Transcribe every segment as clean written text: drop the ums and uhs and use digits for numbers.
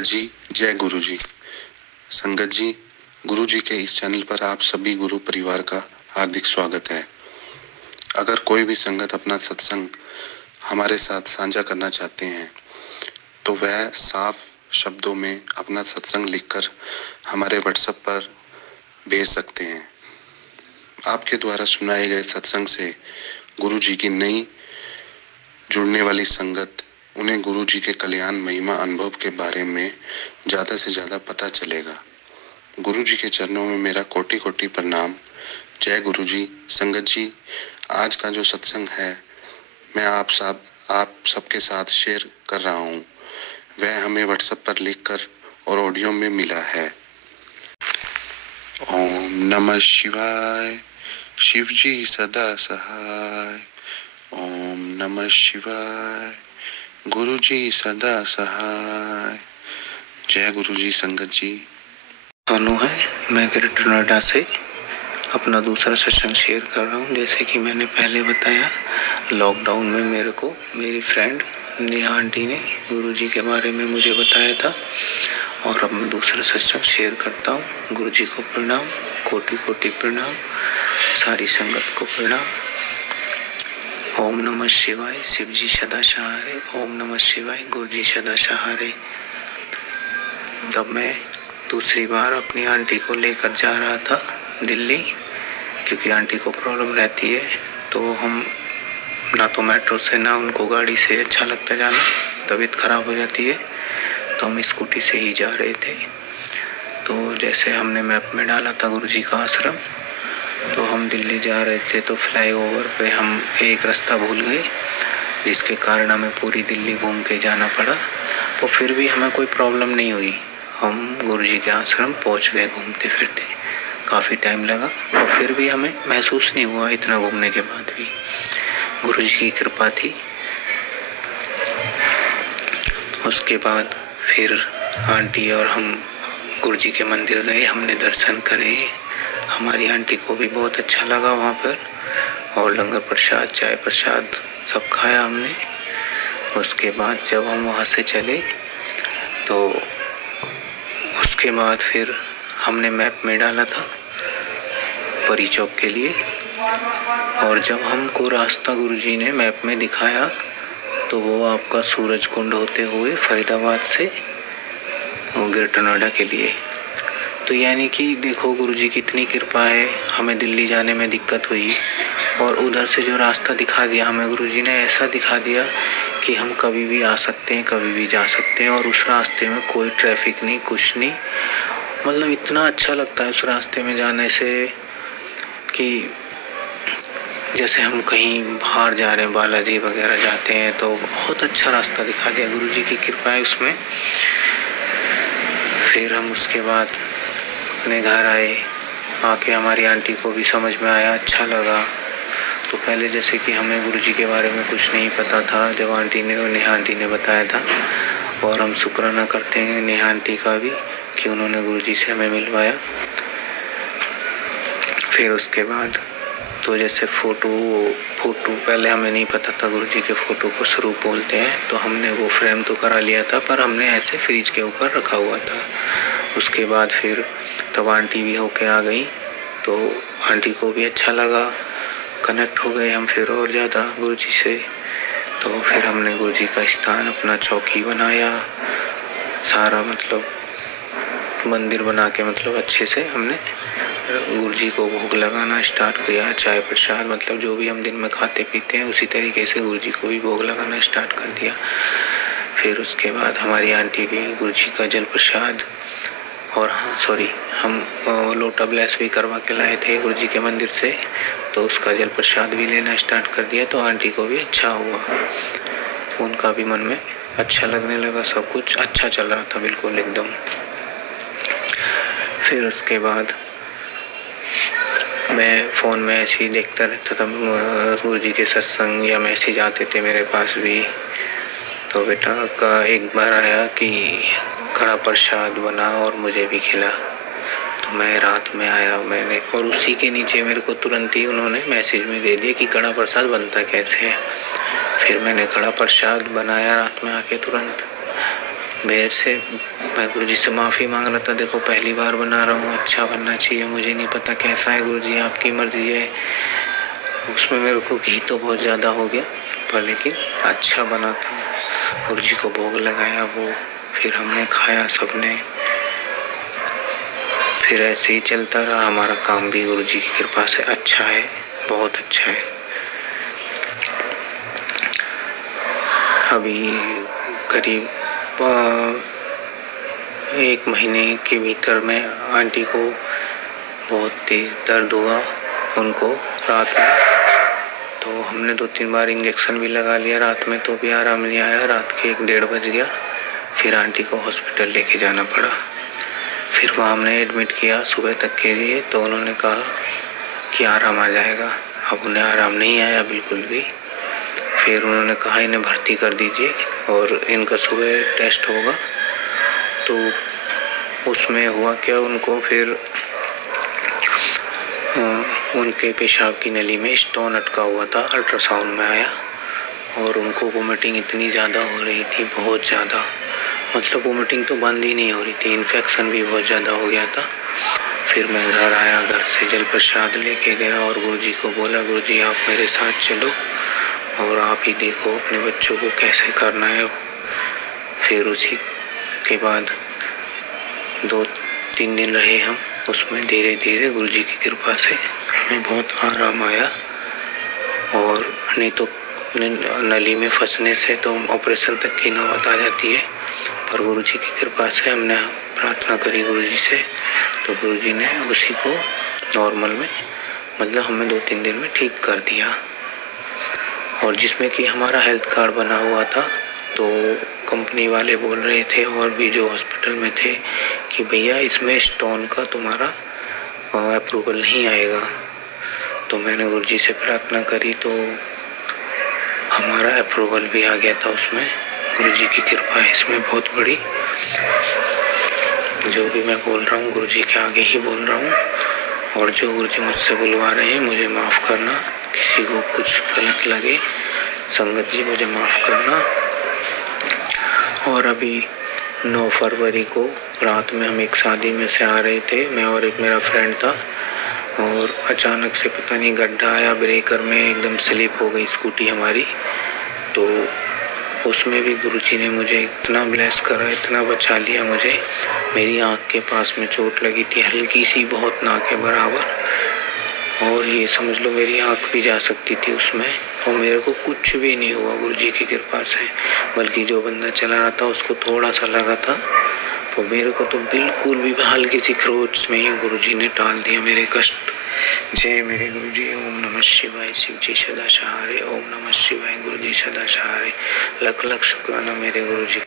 जी जय गुरु जी। संगत जी, गुरु जी के इस चैनल पर आप सभी गुरु परिवार का हार्दिक स्वागत है। अगर कोई भी संगत अपना सत्संग हमारे साथ साझा करना चाहते हैं तो वह साफ शब्दों में अपना सत्संग लिखकर हमारे व्हाट्सएप पर भेज सकते हैं। आपके द्वारा सुनाए गए सत्संग से गुरु जी की नई जुड़ने वाली संगत उन्हें गुरु जी के कल्याण महिमा अनुभव के बारे में ज़्यादा से ज़्यादा पता चलेगा। गुरु जी के चरणों में मेरा कोटि कोटि प्रणाम। जय गुरु जी। संगत जी, आज का जो सत्संग है मैं आप सबके साथ शेयर कर रहा हूँ। वह हमें व्हाट्सएप पर लिखकर और ऑडियो में मिला है। ओम नमः शिवाय। शिव जी सदा सहाय। ओम नमः शिवाय। गुरु जी सदा सहाय। जय गुरु जी। संगत जी, अनु है, मैं ग्रेटर नोएडा से अपना दूसरा सत्संग शेयर कर रहा हूँ। जैसे कि मैंने पहले बताया, लॉकडाउन में मेरे को मेरी फ्रेंड नेहा आंटी ने गुरु जी के बारे में मुझे बताया था और अब मैं दूसरा सत्संग शेयर करता हूँ। गुरु जी को प्रणाम, कोटि कोटि प्रणाम, सारी संगत को प्रणाम। ओम नमः शिवाय। शिव जी सदा सहारे। ओम नमः शिवाय। गुरु जी सदा सहारे। तब मैं दूसरी बार अपनी आंटी को लेकर जा रहा था दिल्ली, क्योंकि आंटी को प्रॉब्लम रहती है। तो हम ना तो मेट्रो से ना उनको गाड़ी से अच्छा लगता जाना, तबीयत ख़राब हो जाती है, तो हम स्कूटी से ही जा रहे थे। तो जैसे हमने मैप में डाला था गुरु जी का आश्रम, तो हम दिल्ली जा रहे थे। तो फ्लाईओवर पे हम एक रास्ता भूल गए, जिसके कारण हमें पूरी दिल्ली घूम के जाना पड़ा। तो फिर भी हमें कोई प्रॉब्लम नहीं हुई, हम गुरु जी के आश्रम पहुंच गए घूमते फिरते। काफ़ी टाइम लगा और फिर भी हमें महसूस नहीं हुआ, इतना घूमने के बाद भी गुरु जी की कृपा थी। उसके बाद फिर आंटी और हम गुरु जी के मंदिर गए, हमने दर्शन करे। हमारी आंटी को भी बहुत अच्छा लगा वहाँ पर, और लंगर प्रसाद, चाय प्रसाद सब खाया हमने। उसके बाद जब हम वहाँ से चले तो उसके बाद फिर हमने मैप में डाला था परी चौक के लिए, और जब हमको रास्ता गुरुजी ने मैप में दिखाया तो वो आपका सूरज कुंड होते हुए फरीदाबाद से ग्रेटर नोएडा के लिए। तो यानी कि देखो गुरुजी की इतनी कृपा है, हमें दिल्ली जाने में दिक्कत हुई और उधर से जो रास्ता दिखा दिया हमें गुरुजी ने, ऐसा दिखा दिया कि हम कभी भी आ सकते हैं, कभी भी जा सकते हैं, और उस रास्ते में कोई ट्रैफिक नहीं, कुछ नहीं। मतलब इतना अच्छा लगता है उस रास्ते में जाने से कि जैसे हम कहीं बाहर जा रहे हैं, बालाजी वगैरह जाते हैं, तो बहुत अच्छा रास्ता दिखा दिया, गुरुजी की कृपा है उसमें। फिर हम उसके बाद अपने घर आए, आके हमारी आंटी को भी समझ में आया, अच्छा लगा। तो पहले जैसे कि हमें गुरुजी के बारे में कुछ नहीं पता था, जब नेहा आंटी ने बताया था, और हम शुक्राना करते हैं नेहा आंटी का भी कि उन्होंने गुरुजी से हमें मिलवाया। फिर उसके बाद तो जैसे फ़ोटो पहले हमें नहीं पता था गुरुजी के फ़ोटो को स्वरूप बोलते हैं, तो हमने वो फ्रेम तो करा लिया था, पर हमने ऐसे फ्रिज के ऊपर रखा हुआ था। उसके बाद फिर तब आंटी भी होके आ गई, तो आंटी को भी अच्छा लगा, कनेक्ट हो गए हम फिर और ज़्यादा गुरुजी से। तो फिर हमने गुरुजी का स्थान अपना चौकी बनाया, सारा मतलब मंदिर बना के, मतलब अच्छे से हमने गुरुजी को भोग लगाना स्टार्ट किया। चाय प्रसाद, मतलब जो भी हम दिन में खाते पीते हैं उसी तरीके से गुरुजी को भी भोग लगाना स्टार्ट कर दिया। फिर उसके बाद हमारी आंटी भी गुरुजी का जल प्रसाद, और हम लोटा ब्लेस भी करवा के लाए थे गुरुजी के मंदिर से, तो उसका जल प्रसाद भी लेना स्टार्ट कर दिया। तो आंटी को भी अच्छा हुआ, उनका भी मन में अच्छा लगने लगा, सब कुछ अच्छा चल रहा था बिल्कुल एकदम। फिर उसके बाद मैं फ़ोन में ऐसे ही देखता रहता था गुरुजी के सत्संग, या मैसेज आते थे मेरे पास भी। तो बेटा का एक बार आया कि कड़ा प्रसाद बना और मुझे भी खिला। तो मैं रात में आया, मैंने, और उसी के नीचे मेरे को तुरंत ही उन्होंने मैसेज में दे दिया कि कड़ा प्रसाद बनता कैसे है। फिर मैंने कड़ा प्रसाद बनाया रात में आके तुरंत, मेरे से मैं गुरुजी से माफ़ी मांग रहा था। देखो पहली बार बना रहा हूँ, अच्छा बनना चाहिए, मुझे नहीं पता कैसा है गुरुजी, आपकी मर्जी है। उसमें मेरे को घी तो बहुत ज़्यादा हो गया, पर लेकिन अच्छा बना था। गुरुजी को भोग लगाया वो, फिर हमने खाया सबने, फिर ऐसे ही चलता रहा। हमारा काम भी गुरुजी की कृपा से अच्छा है, बहुत अच्छा है। अभी करीब 1 महीने के भीतर में आंटी को बहुत तेज़ दर्द हुआ उनको रात में, तो हमने 2-3 बार इंजेक्शन भी लगा लिया रात में, तो भी आराम नहीं आया। रात के 1-1:30 बज गया, फिर आंटी को हॉस्पिटल लेके जाना पड़ा। फिर वहाँ हमने एडमिट किया सुबह तक के लिए, तो उन्होंने कहा कि आराम आ जाएगा। अब उन्हें आराम नहीं आया बिल्कुल भी। फिर उन्होंने कहा इन्हें भर्ती कर दीजिए और इनका सुबह टेस्ट होगा। तो उसमें हुआ क्या, उनको फिर उनके पेशाब की नली में स्टोन अटका हुआ था, अल्ट्रासाउंड में आया, और उनको वोमिटिंग इतनी ज़्यादा हो रही थी, बहुत ज़्यादा, मतलब वोमिटिंग तो बंद ही नहीं हो रही थी, इन्फेक्शन भी बहुत ज़्यादा हो गया था। फिर मैं घर आया, घर से जल प्रसाद लेके गया और गुरुजी को बोला, गुरुजी आप मेरे साथ चलो और आप ही देखो अपने बच्चों को कैसे करना है। फिर उसी के बाद 2-3 दिन रहे हम उसमें। धीरे धीरे गुरुजी की कृपा से हमें बहुत आराम आया, और नहीं तो नली में फंसने से तो ऑपरेशन तक की नौबत आ जाती है। पर गुरुजी की कृपा से हमने प्रार्थना करी गुरुजी से, तो गुरुजी ने उसी को नॉर्मल में, मतलब हमें 2-3 दिन में ठीक कर दिया। और जिसमें कि हमारा हेल्थ कार्ड बना हुआ था, तो कंपनी वाले बोल रहे थे और भी जो हॉस्पिटल में थे कि भैया इसमें स्टोन का तुम्हारा अप्रूवल नहीं आएगा। तो मैंने गुरुजी से प्रार्थना करी, तो हमारा अप्रूवल भी आ गया था उसमें। गुरुजी की कृपा है इसमें बहुत बड़ी। जो भी मैं बोल रहा हूँ गुरुजी के आगे ही बोल रहा हूँ, और जो गुरुजी मुझसे बुलवा रहे हैं मुझे माफ़ करना, किसी को कुछ गलत लगे संगत जी मुझे माफ़ करना। और अभी 9 फरवरी को रात में हम एक शादी में से आ रहे थे, मैं और एक मेरा फ्रेंड था, और अचानक से पता नहीं गड्ढा आया, ब्रेकर में एकदम स्लिप हो गई स्कूटी हमारी। तो उसमें भी गुरुजी ने मुझे इतना ब्लेस करा, इतना बचा लिया मुझे। मेरी आँख के पास में चोट लगी थी हल्की सी, बहुत ना के बराबर, और ये समझ लो मेरी आँख भी जा सकती थी उसमें, और मेरे को कुछ भी नहीं हुआ गुरुजी की कृपा से। बल्कि जो बंदा चला रहा था उसको थोड़ा सा लगा था, तो मेरे को तो बिल्कुल भी हल्की सी खरोच में ही गुरुजी ने टाल दिया मेरे कष्ट। जय मेरे गुरुजी। ओम नमः शिवाय। शिव जी सदा सहारे। ओम नमः शिवाय। गुरुजी सदा सहारे। लख लख शुक्राना मेरे गुरुजी,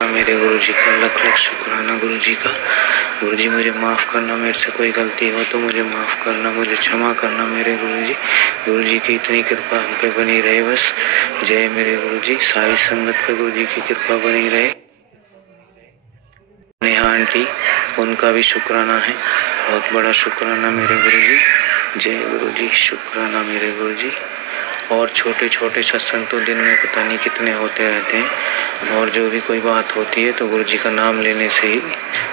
मेरे गुरुजी का लख लख शुक्राना गुरुजी का। गुरुजी मुझे माफ़ करना, मेरे से कोई गलती हो तो मुझे माफ़ करना, मुझे क्षमा करना मेरे गुरुजी। गुरुजी की इतनी कृपा हम पे बनी रहे बस। जय मेरे गुरुजी। सारी संगत पे गुरुजी की कृपा बनी रहे। नेहा आंटी, उनका भी शुक्राना है, बहुत बड़ा शुक्राना मेरे गुरुजी। जय गुरुजी। शुक्राना मेरे गुरुजी। और छोटे छोटे सत्संग तो दिन में पता नहीं कितने होते रहते हैं, और जो भी कोई बात होती है तो गुरुजी का नाम लेने से ही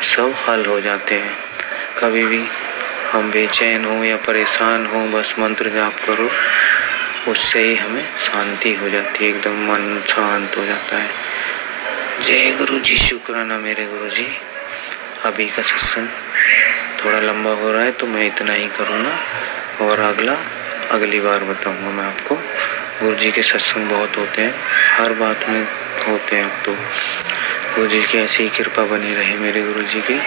सब हल हो जाते हैं। कभी भी हम बेचैन हो या परेशान हो, बस मंत्र जाप करो, उससे ही हमें शांति हो जाती है, एकदम मन शांत हो जाता है। जय गुरुजी। शुक्राना मेरे गुरुजी। अभी का सत्संग थोड़ा लंबा हो रहा है तो मैं इतना ही करूँगा, और अगली बार बताऊँगा मैं आपको। गुरुजी के सत्संग बहुत होते हैं, हर बात में होते हैं। अब तो गुरुजी की ऐसी ही कृपा बनी रहे मेरे गुरुजी की।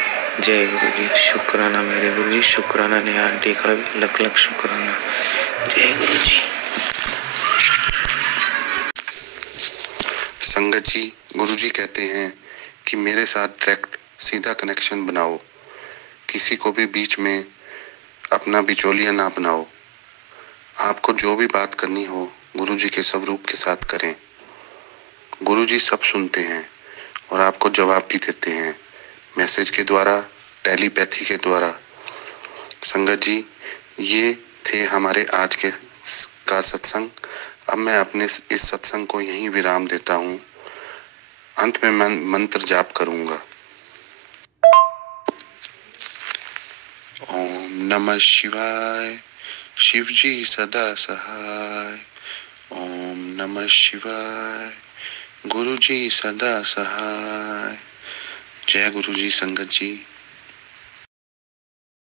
जय गुरुजी। शुक्राना मेरे गुरुजी। शुक्राना नेहा आंटी का भी लख लख शुक्राना। जय गुरुजी। संगत जी, गुरुजी कहते हैं कि मेरे साथ डायरेक्ट सीधा कनेक्शन बनाओ, किसी को भी बीच में अपना बिचौलिया ना बनाओ। आपको जो भी बात करनी हो गुरुजी के स्वरूप के साथ करें। गुरुजी सब सुनते हैं और आपको जवाब भी देते हैं, मैसेज के द्वारा, टेलीपैथी के द्वारा। संगत जी, ये थे हमारे आज के का सत्संग। अब मैं अपने इस सत्संग को यहीं विराम देता हूँ। अंत में मंत्र जाप करूंगा। ओम नमः शिवाय, शिव जी सदा सहाय। ओम नमः शिवाय, गुरु जी सदा सहाय। जय गुरु जी। संगत जी,